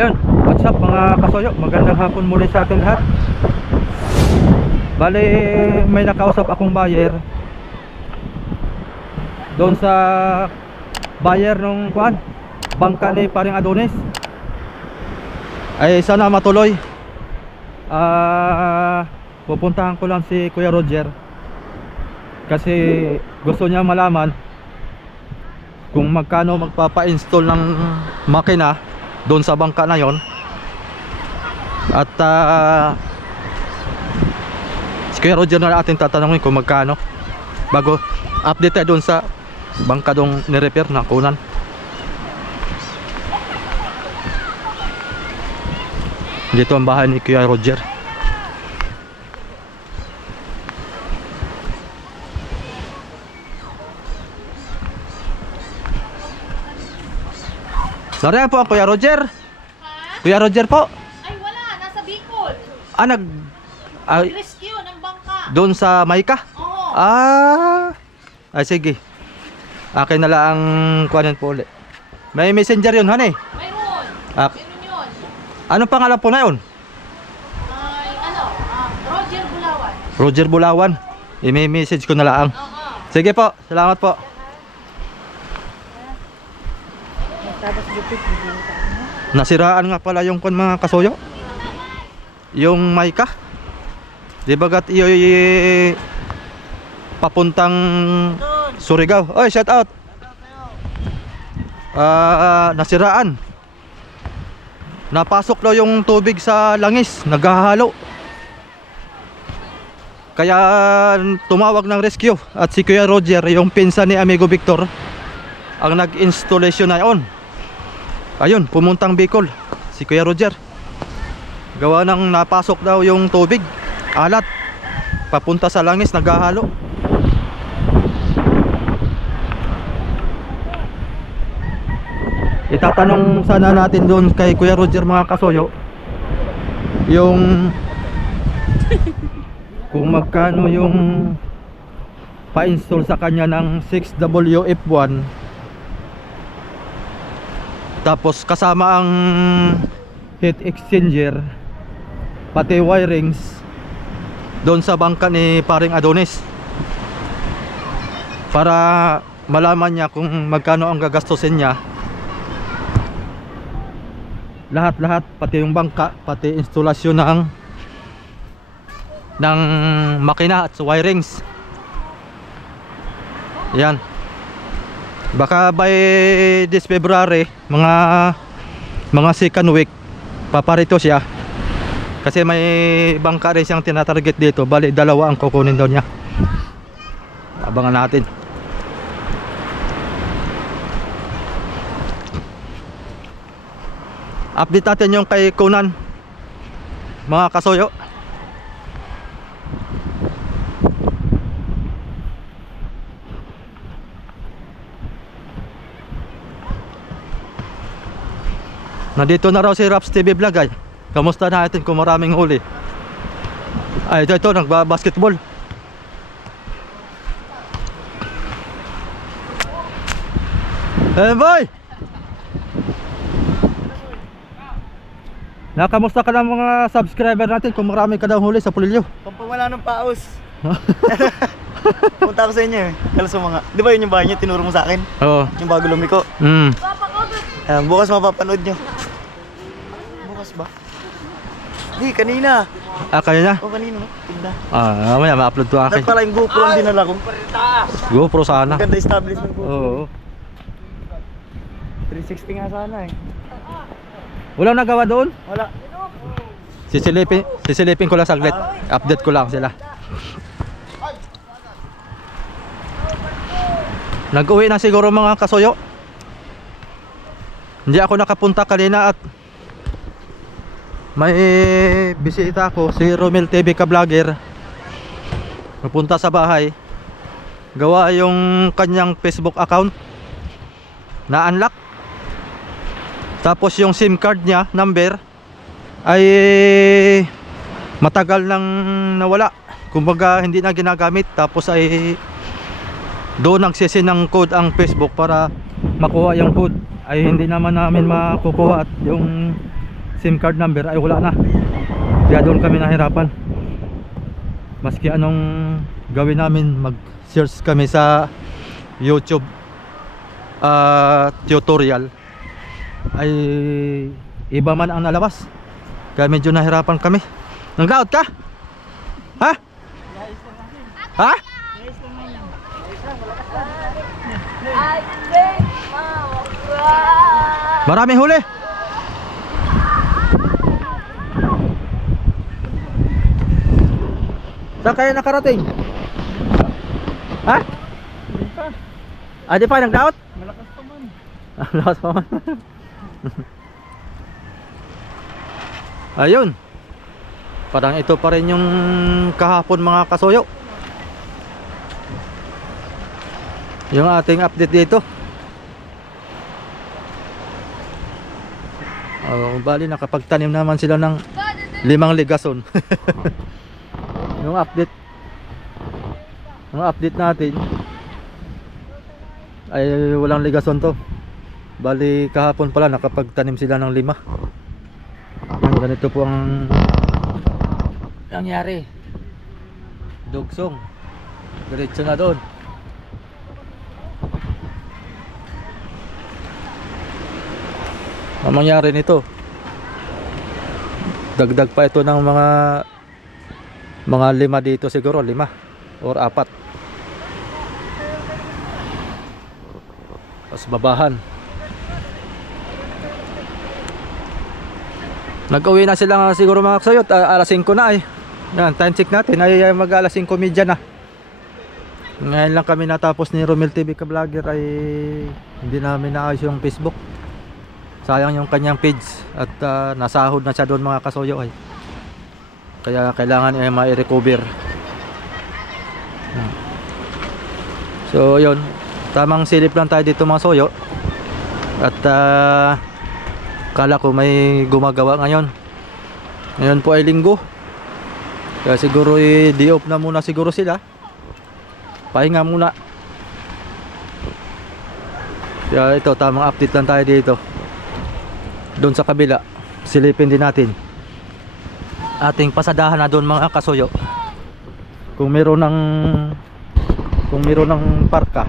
Ayun, what's up mga kasoyo? Magandang hapon muli sa ating lahat. Bale, may nakausap akong buyer doon sa buyer nung bangka ni paring Adonis. Ay sana matuloy. Pupuntahan ko lang si Kuya Roger kasi gusto niya malaman kung magkano magpapa-install ng makina doon sa bangka na yon. At si Kuya Roger na natin tatanungin kung magkano bago update tayo doon sa bangka dong ni-repair na kunan. Dito ang bahay ni Kuya Roger. Nariyan po ang Kuya Roger. Ha? Kuya Roger po. Ay wala, nasa Bicol. Rescue ng bangka. Doon sa Mayka? Oo. Ay sige. Akin na lang ang kuhanin po ulit. May messenger yun, honey. Mayroon. Ah, Meron yun. anong pangalan po na yun? Ay Roger Bulawan. Roger Bulawan. I-message ko na lang. Oo. Sige po, salamat po. Tapos lupit Nasiraan nga pala yung mga kasoyo. Yung Mayka. Di bagat papuntang Surigao. Oy, shout out. Nasiraan. Napasok daw yung tubig sa langis, naghahalo. Kaya tumawag ng rescue at si Kuya Roger, yung pinsan ni Amigo Victor, ang nag-installation na yun. Ayun, pumuntang Bicol si Kuya Roger. Gawa ng napasok daw yung tubig, alat, papunta sa langis, naghahalo. Itatanong sana natin doon kay Kuya Roger mga kasoyo yung kung magkano yung pa-install sa kanya ng 6WF1, tapos kasama ang heat exchanger pati wirings doon sa bangka ni paring Adonis, para malaman niya kung magkano ang gagastusin niya. Lahat-lahat, pati yung bangka, pati instalasyon ng makina at wirings. Yan. Baka by this February, mga second week, paparito siya. Kasi may bangka rin siyang tinatarget dito. Bali, 2 ang kukunin daw niya. Abangan natin. Update natin yung kay Kunan, mga kasoyo. Nandito na raw si Raps TV Vlog ay. Kamusta natin kung maraming huli? Ay, ito nagba-basketball. Hey boy! Nakamusta ka ng mga subscriber natin kung marami ka daw huli sa Pulilyo? Kung wala ng paus. Punta ako sa inyo eh. Kalos mga. Di ba yun yung bahay niyo? Tinuro mo sa akin. Oo. Yung bago lumiko. Bukas mapapanood nyo. Bukas ba? Di, kanina. Kanina? O kanina. Tinda. Mamaya ma-upload to akin. Dapat pala yung GoPro ang dinala ko. GoPro sana. Maganda establishment ko. Oo. 360 nga sana eh. Walang nagawa doon? Wala. Sisilipin ko lang saglit. Update ko lang sila. Nag-uwi na siguro mga kasoyo. Hindi ako nakapunta kanina at may bisita ako, si Romel TV ka vlogger. Napunta sa bahay. Gawa yung kanyang Facebook account na unlock. Tapos yung SIM card niya, number, ay matagal nang nawala. Kumbaga hindi na ginagamit. Tapos ay doon nagsisi ng code ang Facebook para makuha yung code. Ay hindi naman namin makukuha at yung SIM card number ay wala na. Kaya doon kami nahirapan. Maski anong gawin namin, mag-search kami sa YouTube tutorial, ay iba man ang nalabas. Kaya medyo nahirapan kami. Naglaot ka? Ha? Ha? Maraming huli. Saan kayo nakarating? Ha? Di pa nagdaot? Malakas pa man. Malakas pa man. Ayun. Parang ito pa rin yung kahapon mga kasuyo. Yung ating update dito. Bali nakapagtanim naman sila ng 5 ligason. Yung update natin ay walang ligason to. Bali kahapon pala nakapagtanim sila ng 5. Yung ganito po ang nangyari. Dugsong. Diretso na doon. Ang mangyari nito, dagdag pa ito ng mga 5 dito siguro, 5 or 4. Tapos babahan. Nag-uwi na sila siguro mga kasayot, alas 5 na ay. Yan, time check natin ay mag alas 5:30 na. Ngayon lang kami natapos ni Romel TV ka vlogger, ay hindi namin naayos yung Facebook. Sayang yung kanyang page at nasahod na siya doon mga kasuyo ay. Kaya kailangan ay ma-recover. So yun, tamang silip lang tayo dito mga soyo. At kala ko may gumagawa ngayon. Ngayon po ay linggo. Kaya siguro di off na muna siguro sila. Pahinga muna. Kaya ito, tamang update lang tayo dito. Doon sa kabila, silipin din natin ating pasadahan na doon mga kasuyo. Kung meron ng parka.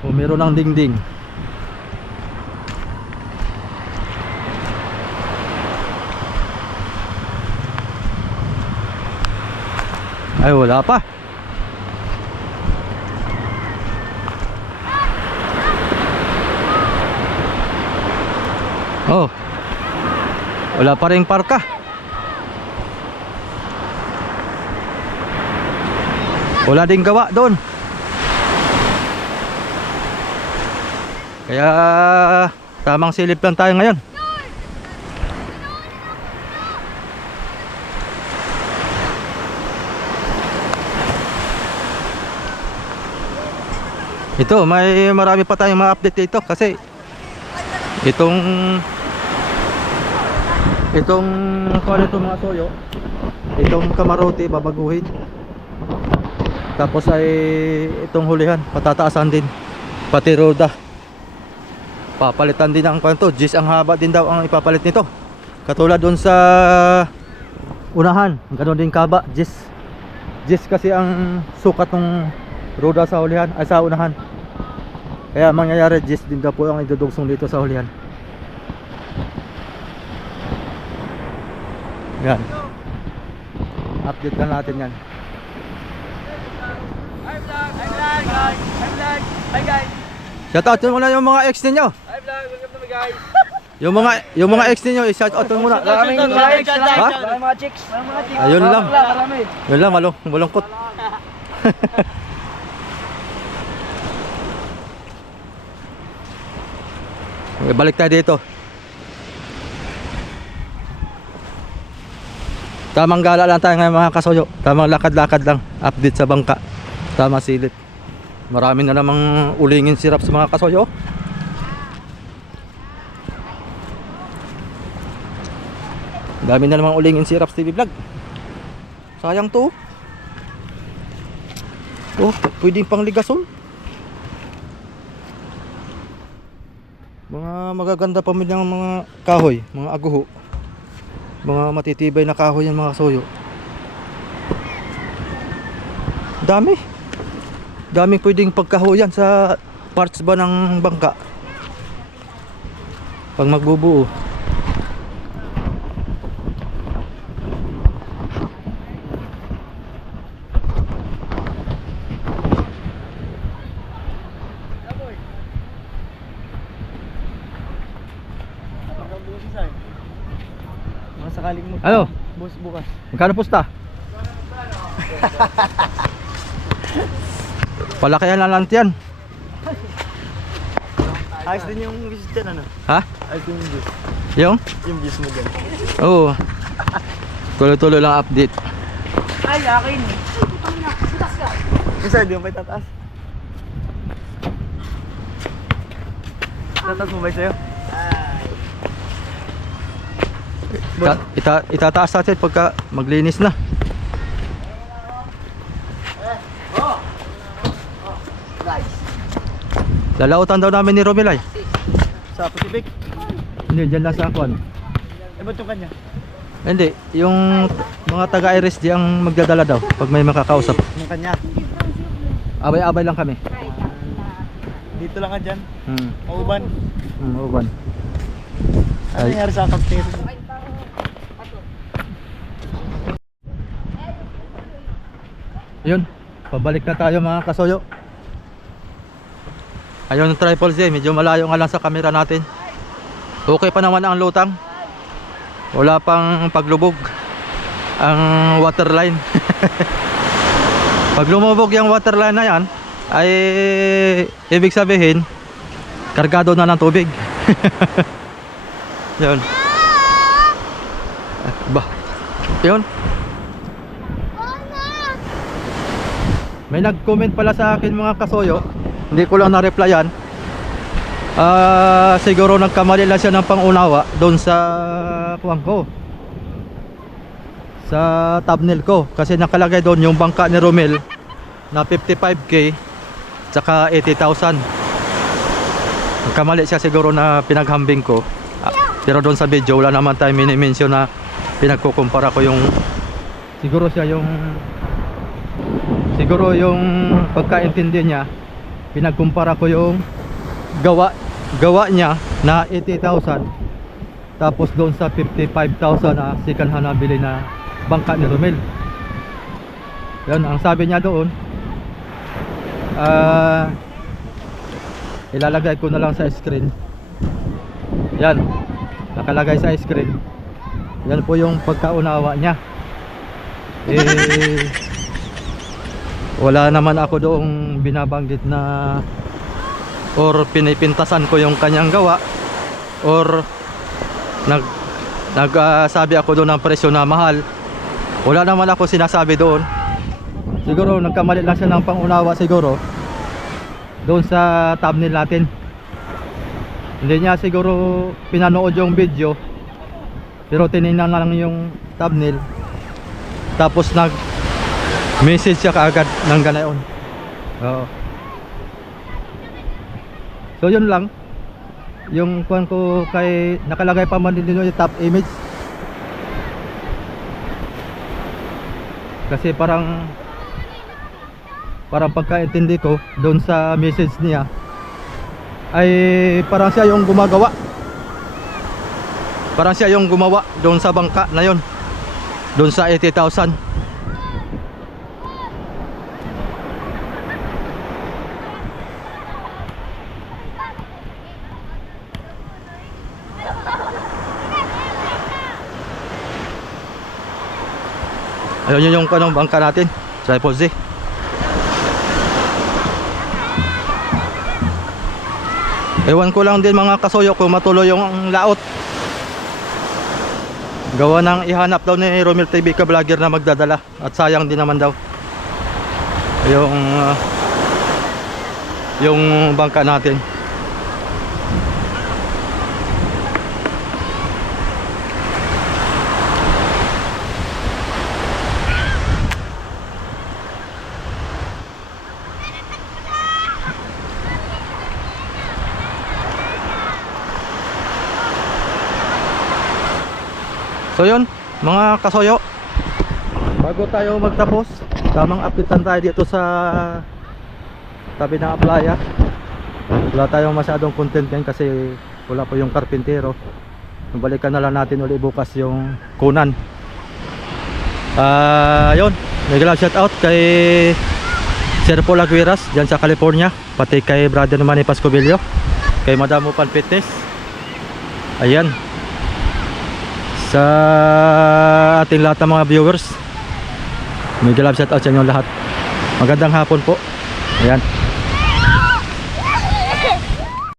Kung meron ng dingding. Ay wala pa. Oh. Wala pa ring parka. Wala ding gawa doon. Kaya tamang silip lang tayo ngayon. Ito, may marami pa tayong mga update dito kasi itong kung ito mga soyo, itong kamarote babaguhin, tapos ay itong hulihan patataasan din, pati roda papalitan din ang kwanto. Gis ang haba din daw ang ipapalit nito, katulad dun sa unahan, ganoon din kaba, gis kasi ang sukat ng roda sa hulihan ay sa unahan. Kaya mangyayari gis din daw po ang idudugsong dito sa hulihan. Yan, update lang natin yan. Hi guys. Shout out muna yung mga ex ninyo. Hi vlog, welcome to me guys. Yung mga ex ninyo, i-shout out muna. Maraming likes, Ha? maraming mga chicks. Ayun lang. Marami. Yun lang, malungkot. Okay, balik tayo dito. Tamang gala lang tayo ngayon mga kasuyo. Tamang lakad-lakad lang. Update sa bangka. Tamang silip. Marami na namang ulingin sirap sa mga kasuyo. Dami na namang ulingin sirap sa TV vlog. Sayang to. Oh, pwedeng pang ligasol. Mga magaganda pa ng mga kahoy, mga aguho. Mga matitibay na kahoy yan mga kasuyo. Dami. Daming pwedeng pagkahoyan sa parts ba ng bangka. Pag magbubuo. Mga sakaling mo. Ano? Bus bukas. Magkano pusta? Palakayan na lang yan. Ayos din yung views dyan, ano? Ha? Ayos din yung views. Yung? Yung views mo dyan. Oo. Tuloy-tuloy lang update. Ay, akin. Isa, di mo pa itataas? Itataas mo ba sa'yo? Itataas natin pagka maglinis na. Lalautan daw namin ni Romilay. Sa Pacific? Hindi, dyan lang sa Akuan. Eh, ba't yung kanya? Hindi, yung mga taga-RSG ang magdadala daw pag may makakausap. Yung kanya? Abay-abay lang kami. Dito lang ka dyan. Hmm. Mauban. Uban. Ano Ay. nangyari sa kapatid? Yun, pabalik na tayo mga kasuyo. Ayun yung triple Z, medyo malayo nga lang sa camera natin. Okay pa naman ang lutang. Wala pang paglubog ang waterline. Pag lumubog yung waterline na yan, ay ibig sabihin kargado na ng tubig. Yun. Ba. Yun. May nag-comment pala sa akin mga kasuyo. Hindi ko lang na-replyan. Siguro nagkamali lang siya ng pangunawa doon sa kuwang ko. Sa thumbnail ko. Kasi nakalagay doon yung bangka ni Romel na 55k tsaka 80,000. Nagkamali siya siguro na pinaghambing ko. Pero doon sa video wala naman tayo mini-mention na pinagkukumpara ko yung siguro yung pagkaintindi niya, pinagkumpara ko yung gawa niya na 80,000 tapos doon sa 55,000 na second hand na bili na bangka ni Romel. Yan ang sabi niya doon. Ilalagay ko na lang sa screen. Yan, nakalagay sa screen. Yan po yung pagkaunawa niya. Wala naman ako doong binabanggit na or pinipintasan ko yung kanyang gawa or nagsabi ako doon ng presyo na mahal. Wala naman ako sinasabi doon. Siguro nagkamali lang siya ng pangunawa siguro doon sa thumbnail natin. Hindi niya siguro pinanood yung video pero tinignan na lang yung thumbnail tapos message siya kaagad ng ganayon. Oo. So yun lang. Yung kuwan ko kay nakalagay pa man din yung top image. Kasi parang pagkaintindi ko doon sa message niya ay parang siya yung gumagawa. Parang siya yung gumawa doon sa bangka na yon. Doon sa 80,000. Ayun yung kanong bangka natin, Triple Z. Ewan ko lang din mga kasuyo kung matuloy yung laot. Gawa ng ihanap daw ni Romel TV ka vlogger na magdadala at sayang din naman daw yung bangka natin. So yun, mga kasoyo, bago tayo magtapos, tamang updatean tayo dito sa tabi ng playa. Wala tayong masyadong content ngayon kasi wala po yung karpintero. Balikan na lang natin uli bukas yung kunan. Yun, nagla shout out kay Sir Paul Aguiras dyan sa California, pati kay brother Manny Pascovillo, kay Madam Upan Fitness. Ayan, sa ating lahat ng mga viewers, may love shout out sa inyo lahat. Magandang hapon po.